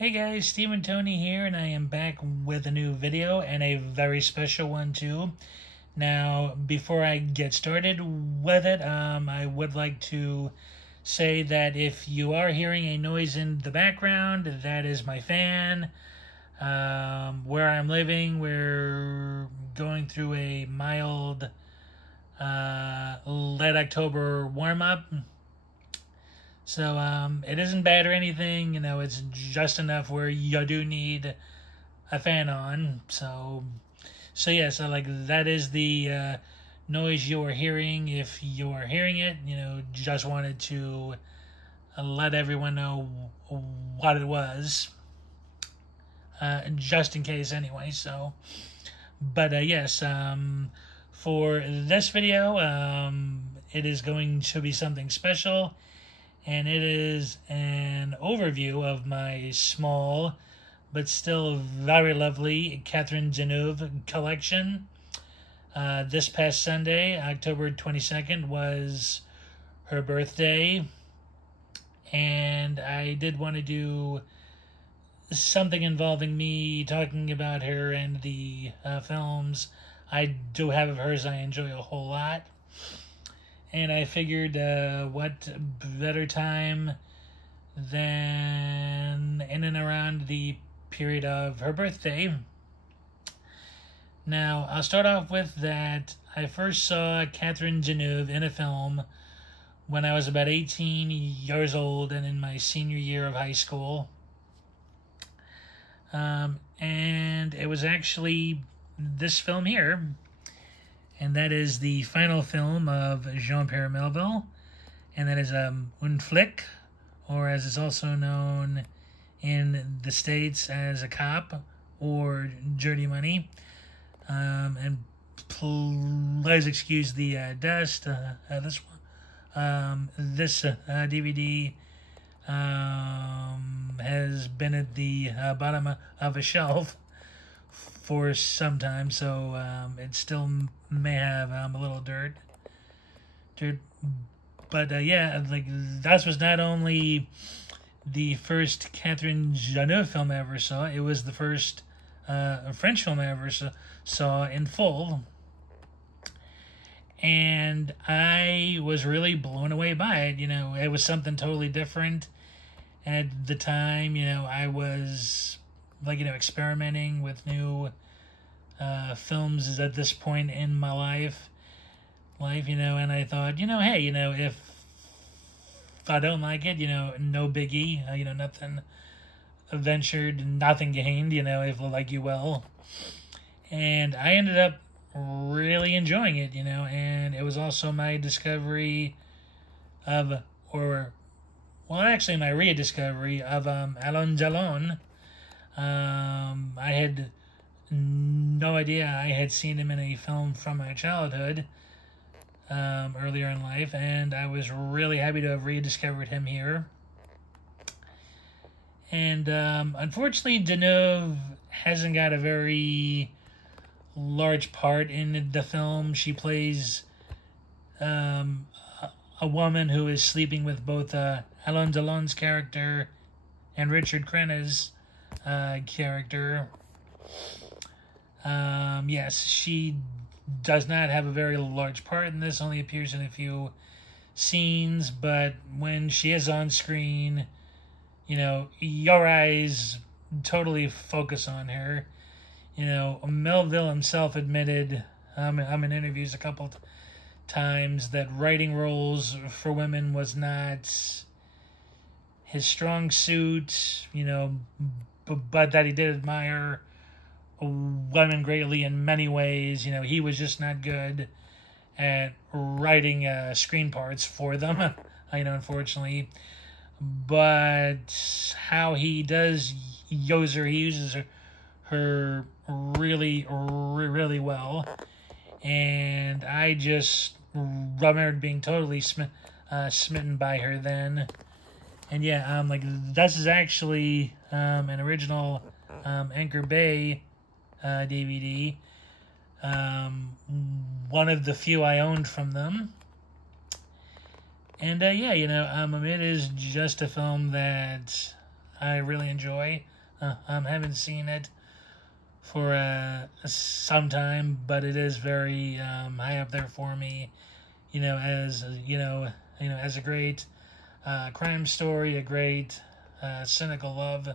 Hey guys, Steve and Tony here, and I am back with a new video, and a very special one too. Now, before I get started with it, I would like to say that if you are hearing a noise in the background, that is my fan. Where I'm living, we're going through a mild late October warm-up. So, it isn't bad or anything, it's just enough where you do need a fan on. So that is the noise you are hearing. If you are hearing it, just wanted to let everyone know what it was, just in case anyway. So, but yes, for this video, it is going to be something special. And it is an overview of my small but still very lovely Catherine Deneuve collection. This past Sunday, October 22nd, was her birthday, and I did want to do something involving me talking about her and the films I do have of hers I enjoy a whole lot. And I figured, what better time than in and around the period of her birthday. Now, I'll start off with that I first saw Catherine Deneuve in a film when I was about 18 years old and in my senior year of high school. And it was actually this film here. And that is the final film of Jean-Pierre Melville, and that is Un Flic, or as it's also known in the States as A Cop, or Dirty Money. And please excuse the dust. This DVD has been at the bottom of a shelf for some time, so it still may have a little dirt. But yeah, like, that was not only the first Catherine Deneuve film I ever saw, it was the first French film I ever saw in full, and I was really blown away by it. It was something totally different. At the time, I was experimenting with new films at this point in my life, and I thought, hey, if I don't like it, no biggie, nothing ventured, nothing gained, if like you will. And I ended up really enjoying it, and it was also my discovery of, my rediscovery of Alain Delon. I had no idea I had seen him in a film from my childhood earlier in life, and I was really happy to have rediscovered him here. And unfortunately, Deneuve hasn't got a very large part in the film. She plays a woman who is sleeping with both Alain Delon's character and Richard Crenna's character. Yes, she does not have a very large part in this, only appears in a few scenes, but when she is on screen, your eyes totally focus on her. Melville himself admitted in interviews a couple times that writing roles for women was not his strong suit, but that he did admire women greatly in many ways. He was just not good at writing screen parts for them, unfortunately. But how he does use her, he uses her really, really well. And I just remembered being totally smitten by her then. And yeah, this is actually an original Anchor Bay DVD. One of the few I owned from them. And yeah, it is just a film that I really enjoy. Haven't seen it for some time, but it is very high up there for me. As as a great crime story, a great cynical love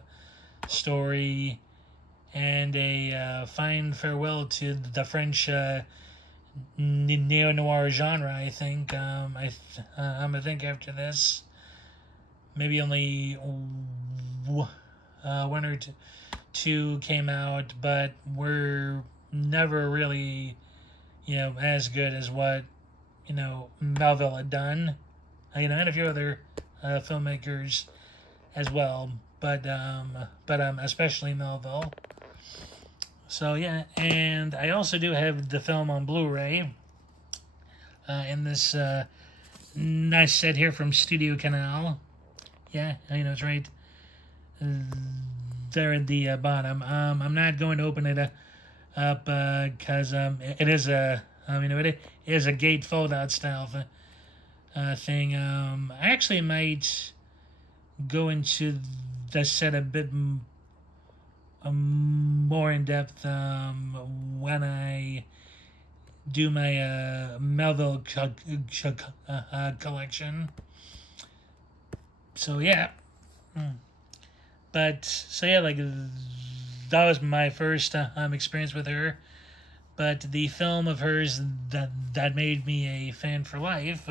story, and a fine farewell to the French neo-noir genre. I think I think after this, maybe only one or two came out, but were never really as good as what Melville had done. And a few other filmmakers as well, but especially Melville. So yeah, and I also do have the film on Blu-ray in this nice set here from Studio Canal. Yeah, it's right there at the bottom. I'm not going to open it up because it is a it is a gate fold-out style thing. I actually might go into the set a bit more in depth when I do my Melville collection. So yeah, but so yeah, like that was my first experience with her. But the film of hers that made me a fan for life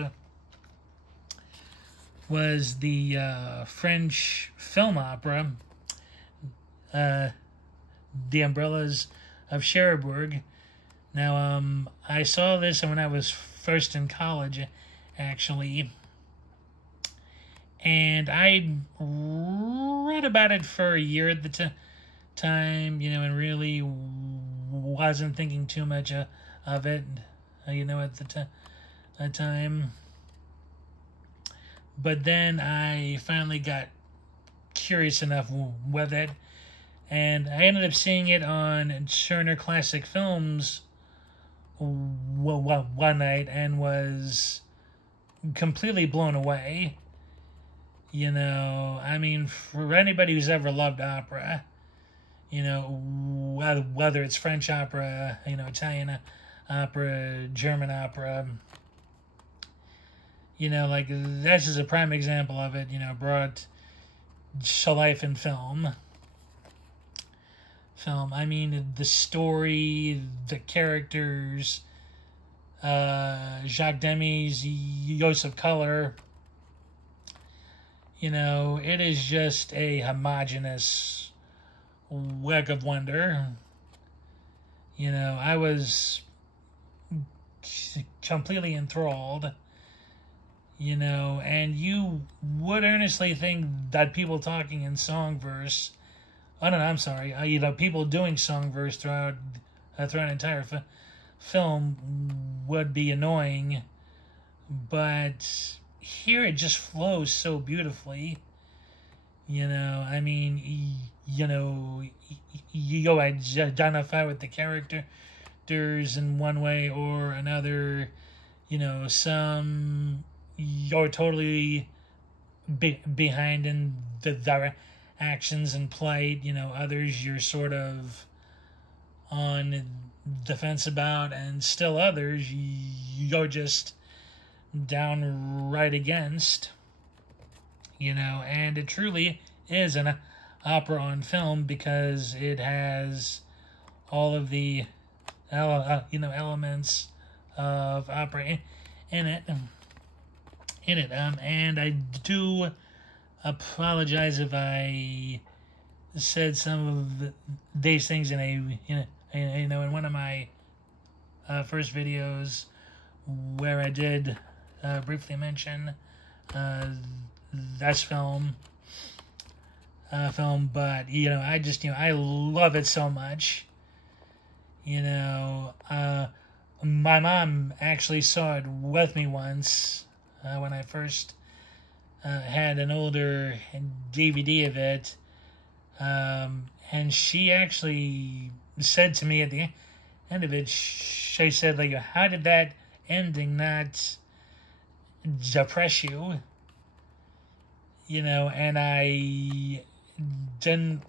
was the French film opera, The Umbrellas of Cherbourg. Now, I saw this when I was first in college, actually, and I read about it for a year at the time, and really wasn't thinking too much of it, at the time. But then I finally got curious enough with it, and I ended up seeing it on Turner Classic Films one night and was completely blown away. I mean, for anybody who's ever loved opera, whether it's French opera, Italian opera, German opera, like that's just a prime example of it, brought to life in film. I mean, the story, the characters, Jacques Demy's use of color, it is just a homogeneous work of wonder. I was completely enthralled, and you would earnestly think that people talking in song verse, people doing song verse throughout an entire film would be annoying, but here it just flows so beautifully. I mean, you identify with the characters in one way or another. Some you're totally behind in their actions and plight. Others you're sort of on the fence about, and still others you're just downright against. And it truly is an opera on film because it has all of the elements of opera in it. And I do apologize if I said some of these things in in one of my first videos where I did briefly mention this film, but I just I love it so much. My mom actually saw it with me once when I first had an older DVD of it, and she actually said to me at the end of it, she said, like, how did that ending not depress you? And I didn't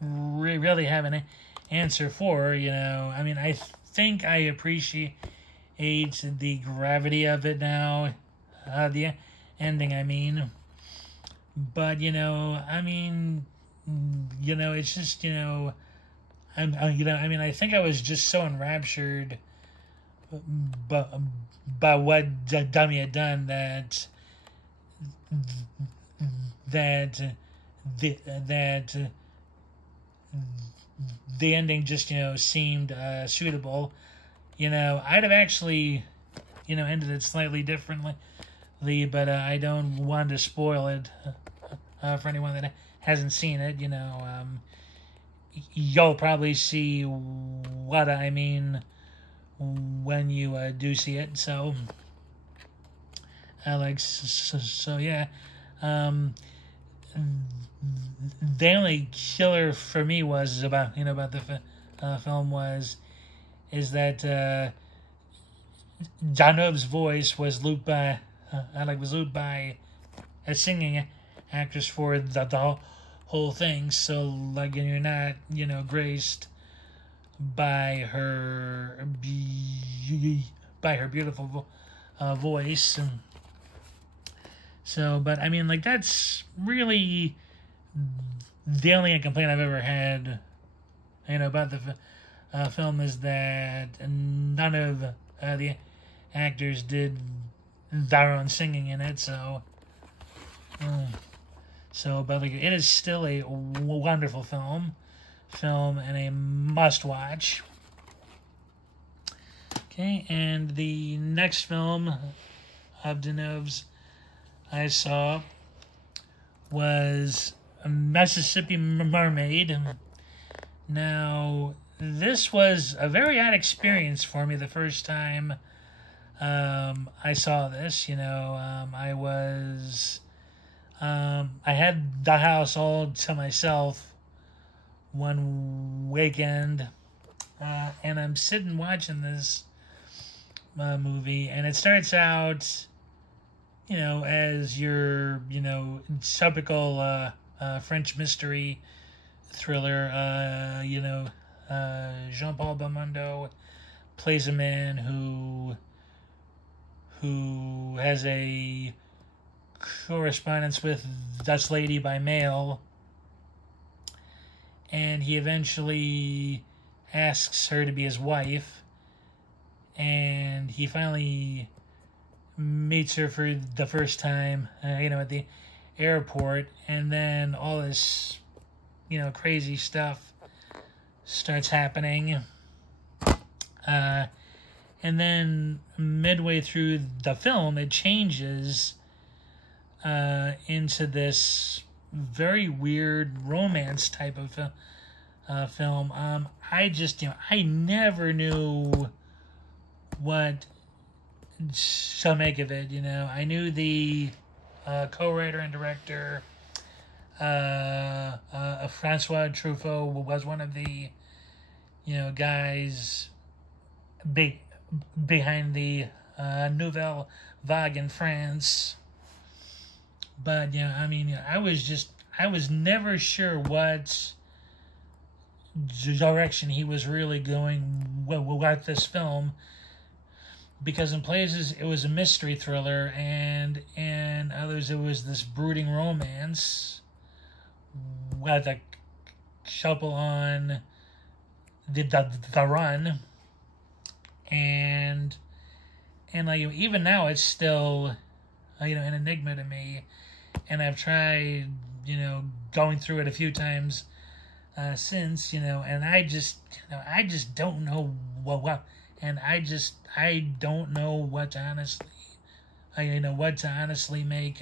really have an answer for. I mean, I think I appreciate the gravity of it now, the ending, I mean. But, I mean, it's just, I mean, I think I was just so enraptured by what Dummy had done that the ending just, seemed suitable. I'd have actually, ended it slightly differently, but I don't want to spoil it for anyone that hasn't seen it. You'll probably see what I mean when you do see it. So, yeah. The only killer for me was about the film is that Deneuve's voice was looped by a singing actress for the whole thing. So you're not graced by her beautiful voice. And so, but I mean, that's really the only complaint I've ever had, about the film, is that none of the actors did their own singing in it. So, but it is still a wonderful film, and a must-watch. Okay, and the next film of Deneuve's I saw was Mississippi Mermaid. Now, this was a very odd experience for me the first time I saw this. I had the house all to myself one weekend, and I'm sitting watching this movie, and it starts out, as your, typical French mystery thriller. Jean-Paul Belmondo plays a man who has a correspondence with Dutch lady by mail, and he eventually asks her to be his wife, and he finally meets her for the first time, at the airport, and then all this, crazy stuff starts happening. And then midway through the film, it changes into this very weird romance type of film. I just, I never knew what to make of it. I knew the co-writer and director, Francois Truffaut, was one of the, guys behind the Nouvelle Vague in France. But, I was never sure what direction he was really going with this film, because in places it was a mystery thriller, and in others it was this brooding romance with a couple on the run, and even now it's still an enigma to me, and I've tried going through it a few times since, and I just don't know what and I don't know what to honestly make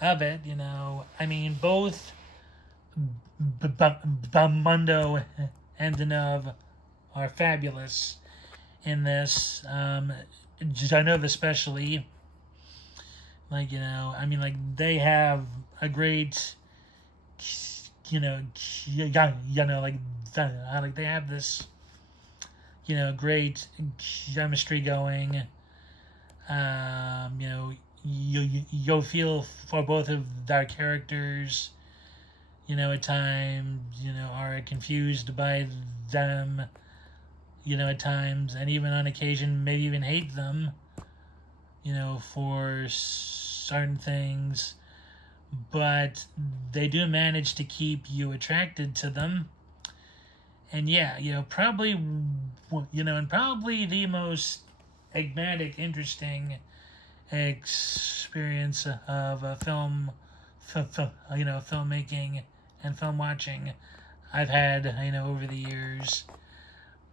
of it. Both Belmondo and Deneuve are fabulous in this. Deneuve especially, they have a great, they have this, great chemistry going. You'll feel for both of their characters, at times, are confused by them, at times, and even on occasion, maybe even hate them, for certain things, but they do manage to keep you attracted to them. And yeah, probably, and probably the most enigmatic, interesting experience of a filmmaking and film watching I've had, over the years.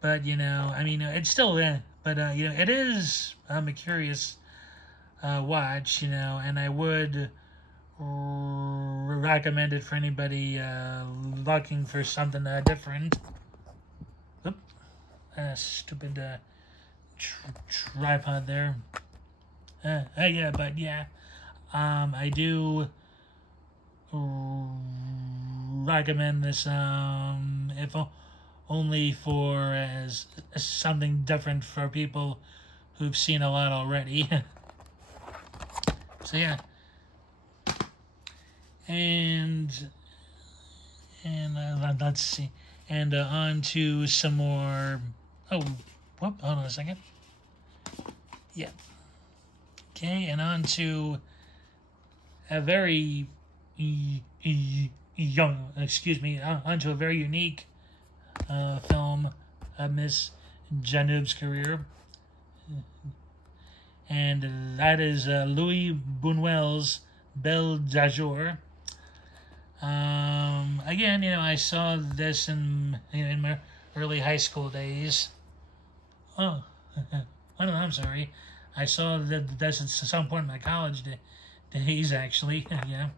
But, it's still, it is a curious watch, and I would recommend it for anybody looking for something different. Oop, stupid tripod there. Yeah, but yeah, I do recommend this, if only for as something different for people who've seen a lot already. So yeah, and let's see, and on to some more. Oh, whoop! Hold on a second. Yeah. Okay, and on to a very onto a very unique film of Miss Deneuve's career, and that is Louis Buñuel's Bel Dour. Again, I saw this in my early high school days. Oh, I'm sorry. I saw this at some point in my college days, actually. Yeah.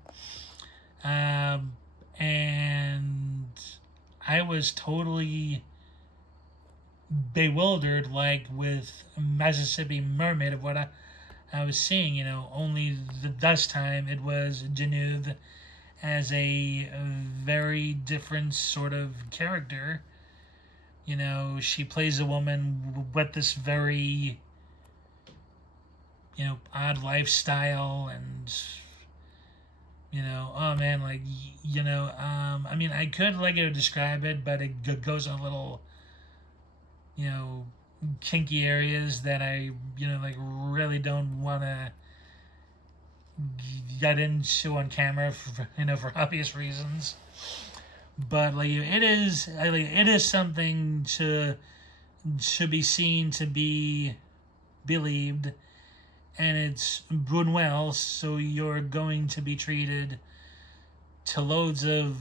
And I was totally bewildered, like with Mississippi Mermaid, of what I was seeing. Only this time it was Deneuve as a very different sort of character. She plays a woman with this very odd lifestyle, and oh man, like I could describe it, but it goes a little kinky areas that I really don't want to get into on camera for obvious reasons. But it is something to be seen, to be believed. And it's Buñuel, so you're going to be treated to loads of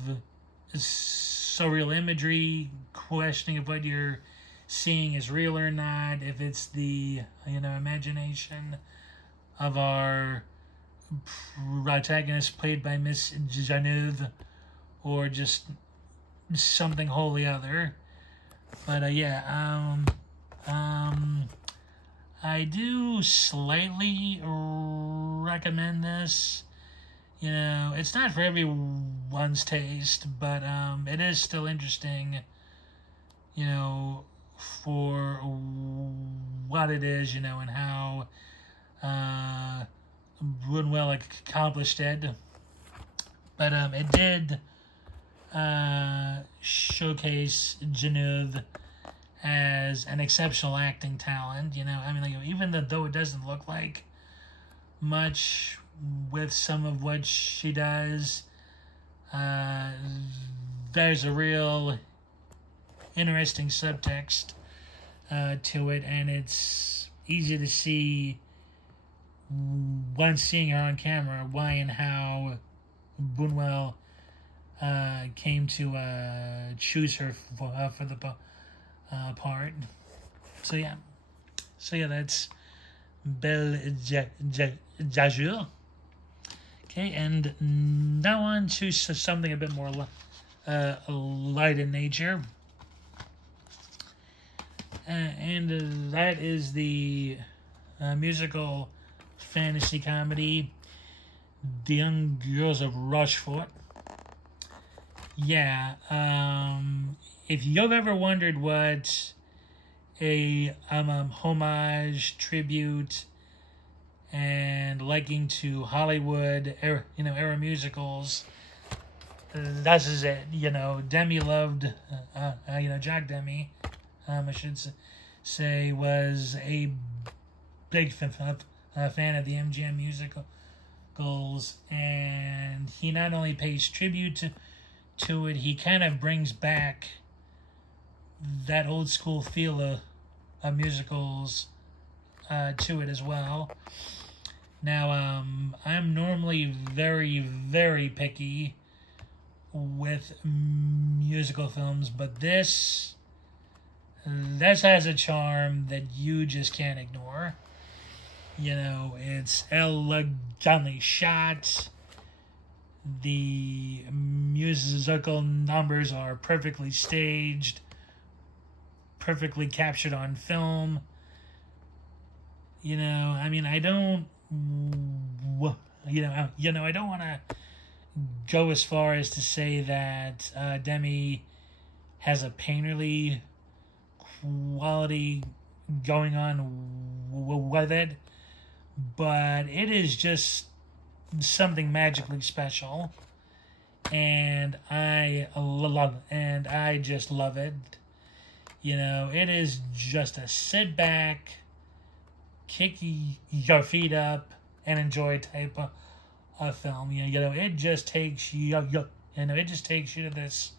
surreal imagery, questioning if what you're seeing is real or not, if it's the imagination of our protagonist played by Miss Deneuve, or just something wholly other. But yeah, I do slightly recommend this. It's not for everyone's taste, but it is still interesting, for what it is, and how Buñuel accomplished it. But it did showcase Deneuve as an exceptional acting talent. Even though it doesn't look like much with some of what she does, there's a real interesting subtext to it, and it's easy to see once seeing her on camera why and how Buñuel came to choose her for the part. So yeah, that's Bel Dour. Okay, and now on to something a bit more light in nature, and that is the musical fantasy comedy The Young Girls of Rochefort. Yeah, if you've ever wondered what a homage, tribute, and liking to Hollywood era musicals this is it. Demi loved, Jack Demi, I should say, was a big fan of the MGM musicals, and he not only pays tribute to it, he kind of brings back that old school feel of musicals to it as well. Now, I'm normally very, very picky with musical films, but this has a charm that you just can't ignore. It's elegantly shot. The musical numbers are perfectly staged, perfectly captured on film. I don't, I don't want to go as far as to say that Demi has a painterly quality going on with it, but it is just something magically special, and I just love it. It is just a sit back, kick your feet up, and enjoy type of film. It just takes it just takes you to this,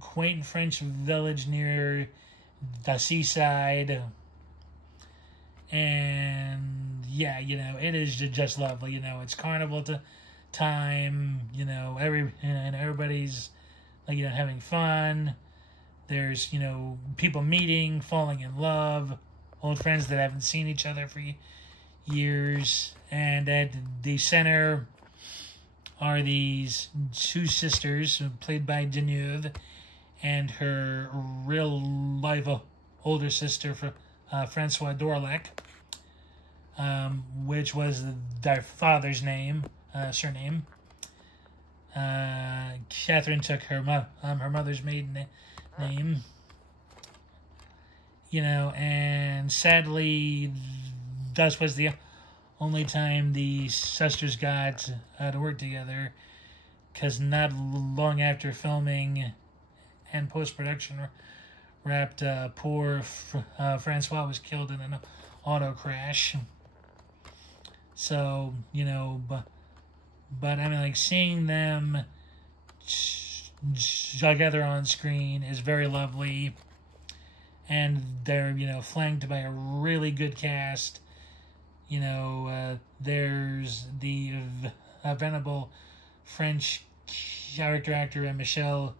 quaint French village near the seaside, and yeah, it is just lovely. It's carnival time. Everybody's having fun. There's people meeting, falling in love, old friends that haven't seen each other for years, and at the center are these two sisters played by Deneuve and her real life older sister, Francois Dorlec, which was their father's surname. Catherine took her mother's maiden name. And sadly, this was the only time the sisters got to work together, because not long after filming and post-production wrapped, poor Francois was killed in an auto crash. So, but seeing them together on screen is very lovely, and they're, flanked by a really good cast. There's the venerable French character actor Michel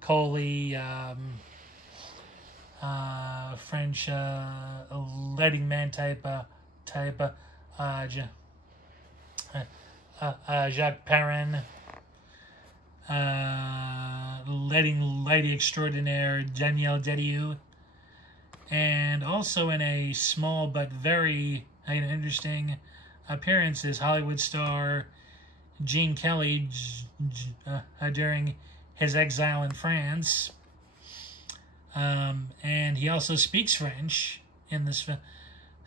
Coley, French leading man type Jacques Perrin, leading lady extraordinaire Danielle Dedieu, and also in a small but very interesting appearance is Hollywood star Gene Kelly during his exile in France. And he also speaks French in this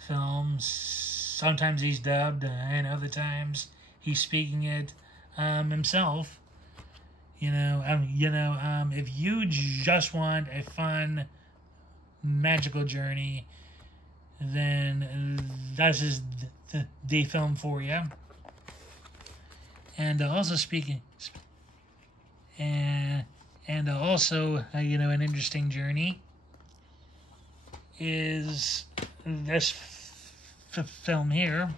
film. Sometimes he's dubbed, and other times he's speaking it himself. If you just want a fun, magical journey, then this is the film for you. And also an interesting journey is this film here.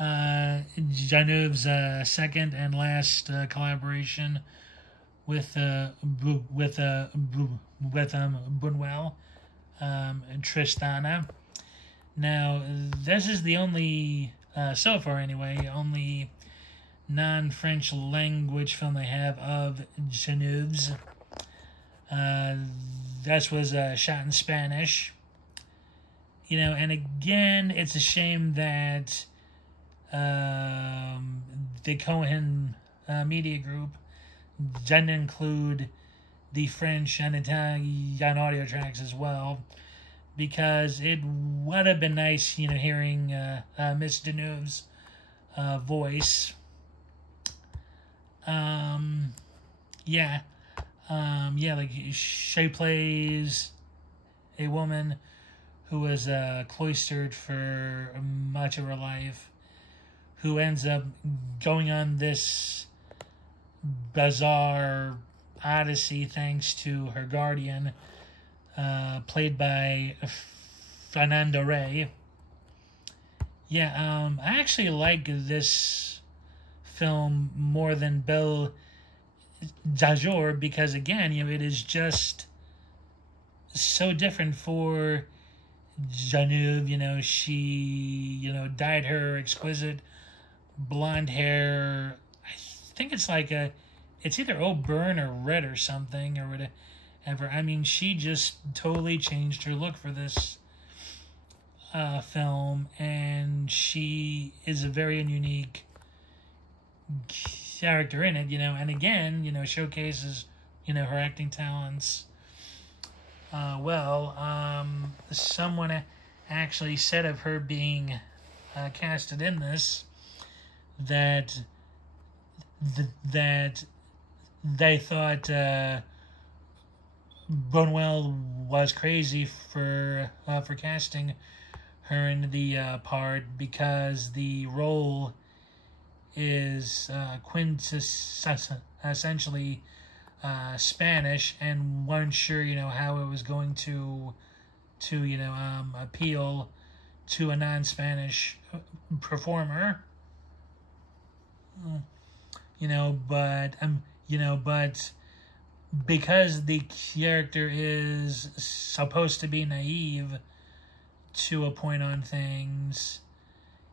Deneuve's second and last collaboration with Buñuel, Tristana. Now, this is the only, so far anyway, only non-French language film I have of Deneuve's. This was shot in Spanish. And again, it's a shame that the Cohen Media Group didn't include the French and Italian audio tracks as well, because it would have been nice, hearing Miss Deneuve's voice. Yeah. Yeah, like she plays a woman who was cloistered for much of her life, who ends up going on this bizarre odyssey thanks to her guardian, played by Fernando Rey. Yeah, I actually like this film more than Bel Dour because, again, it is just so different for Deneuve. She, dyed her exquisite blonde hair. I think it's like it's either burn or red or something or whatever. I mean, she just totally changed her look for this film, and she is a very unique character in it, and again, showcases, her acting talents. Someone actually said of her being casted in this that they thought Buñuel was crazy for casting her in the part because the role is quintessentially Spanish, and weren't sure, how it was going to appeal to a non-Spanish performer. But because the character is supposed to be naive to a point on things,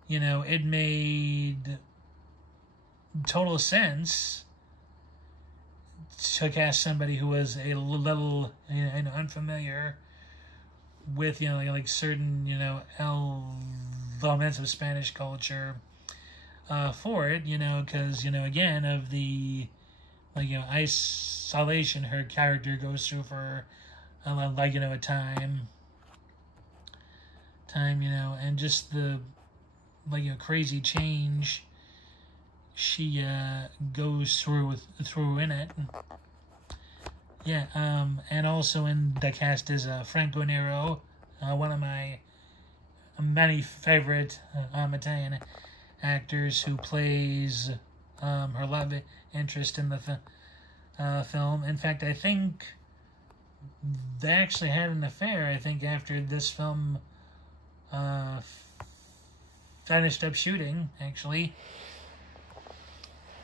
it made total sense to cast somebody who was a little unfamiliar with like certain elements of Spanish culture for it, because again of the isolation her character goes through for a time, and just the crazy change she goes through in it. Yeah, and also in the cast is Franco Nero, one of my many favorite Italian actors, who plays her love interest in the film. In fact, I think they actually had an affair, I think, after this film finished up shooting, actually.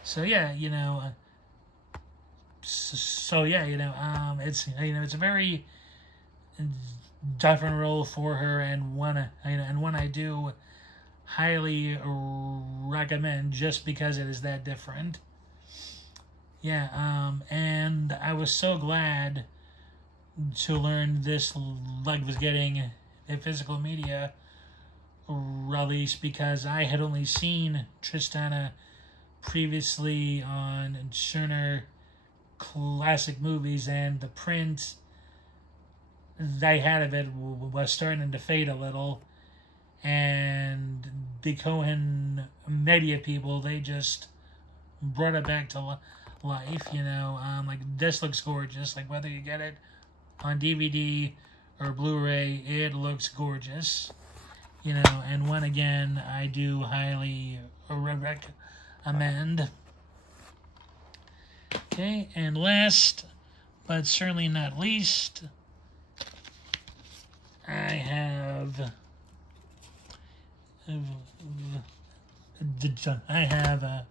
So yeah, it's it's a very different role for her, and one I do highly recommend just because it is that different. Yeah, and I was so glad to learn this was getting a physical media release, because I had only seen Tristana previously on Turner Classic Movies, and the print they had of it was starting to fade a little, and the Cohen media people, they just brought it back to life. Like, this looks gorgeous, like whether you get it on DVD or Blu-ray, it looks gorgeous, and one again I do highly recommend. Okay, and last but certainly not least, I have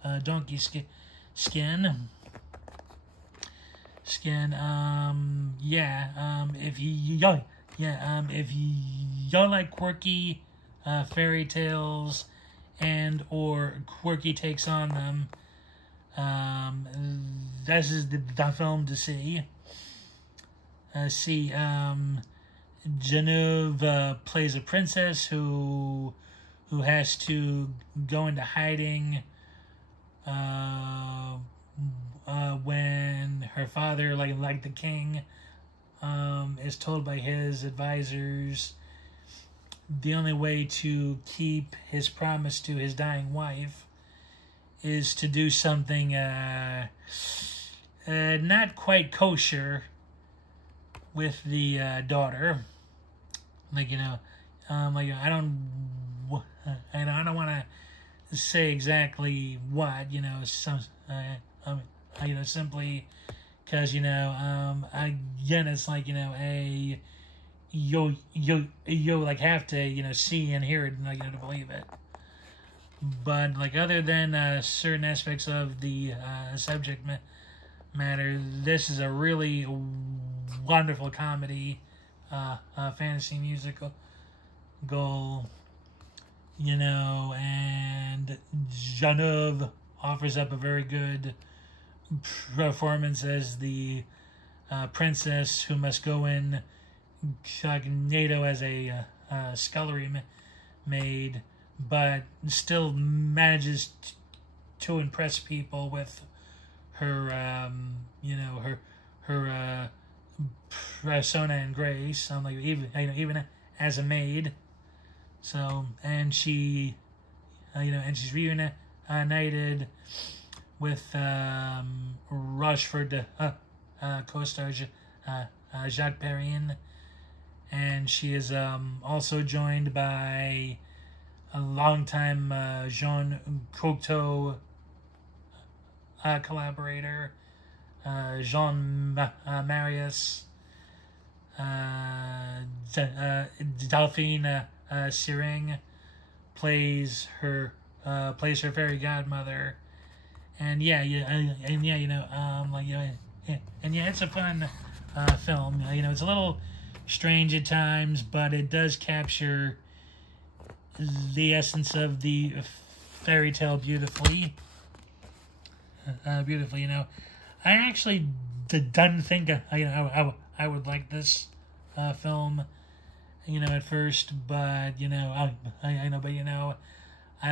a donkey skin. If you like quirky fairy tales and or quirky takes on them, this is the film to see. Deneuve plays a princess who has to go into hiding when her father, like the king, is told by his advisors the only way to keep his promise to his dying wife is to do something not quite kosher with the daughter. Like, like I don't want to say exactly what, some, simply because, again, it's like, you like have to, see and hear it, like, to believe it. But, like, other than certain aspects of the subject matter, this is a really wonderful comedy, fantasy musical, and Deneuve offers up a very good performance as the princess who must go in incognito as a scullery maid, but still manages to impress people with her, her persona and grace. Like even as a maid. So, and she, and she's reunited with Rochefort co-star Jacques Perrine, and she is also joined by a longtime Jean Cocteau collaborator, Jean Marius, Delphine Sering plays her fairy godmother, and it's a fun film. It's a little strange at times, but it does capture the essence of the fairy tale beautifully. I actually didn't think I would like this film, at first, but I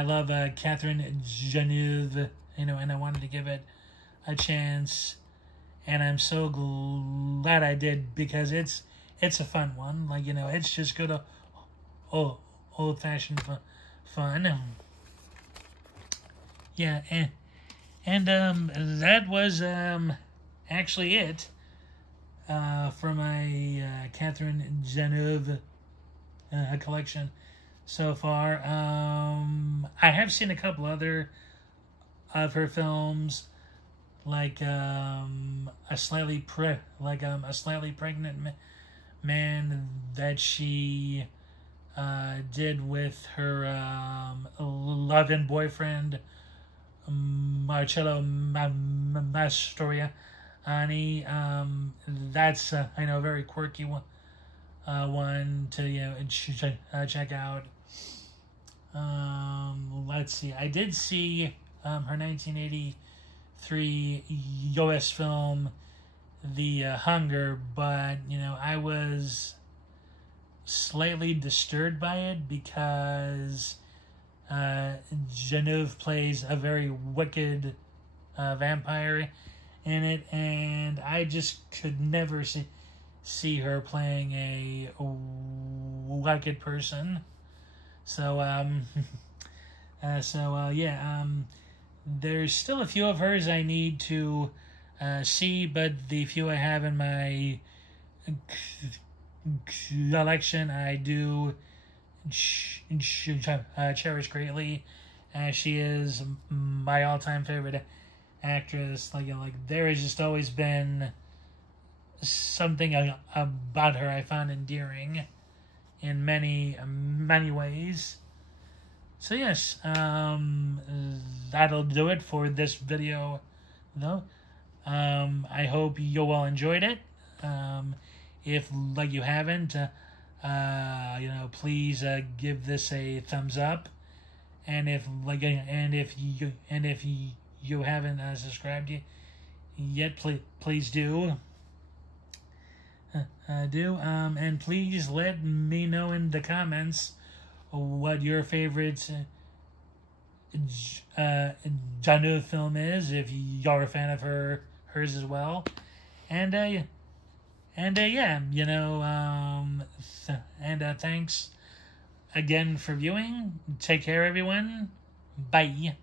love Catherine Deneuve, and I wanted to give it a chance, and I'm so glad I did, because it's a fun one. Like, it's just good old-fashioned fun. Yeah, and that was actually it for my Catherine Deneuve collection so far. I have seen a couple other of her films, like a slightly pregnant man that she did with her love-in boyfriend Marcello Mastroianni. That's a very quirky one to check out. Let's see. I did see her 1983 U.S. film, The Hunger, but I was slightly disturbed by it because Deneuve plays a very wicked vampire in it, and I just could never see her playing a wicked person. So there's still a few of hers I need to see, but the few I have in my collection I do cherish greatly, as she is my all-time favorite actress. Like there has just always been something about her I found endearing in many ways. So yes, that'll do it for this video, though. I hope you all enjoyed it. If you haven't, please give this a thumbs up, and if you haven't subscribed yet, please do. And please let me know in the comments what your favorite Deneuve film is, if you're a fan of hers as well. And thanks again for viewing. Take care, everyone. Bye.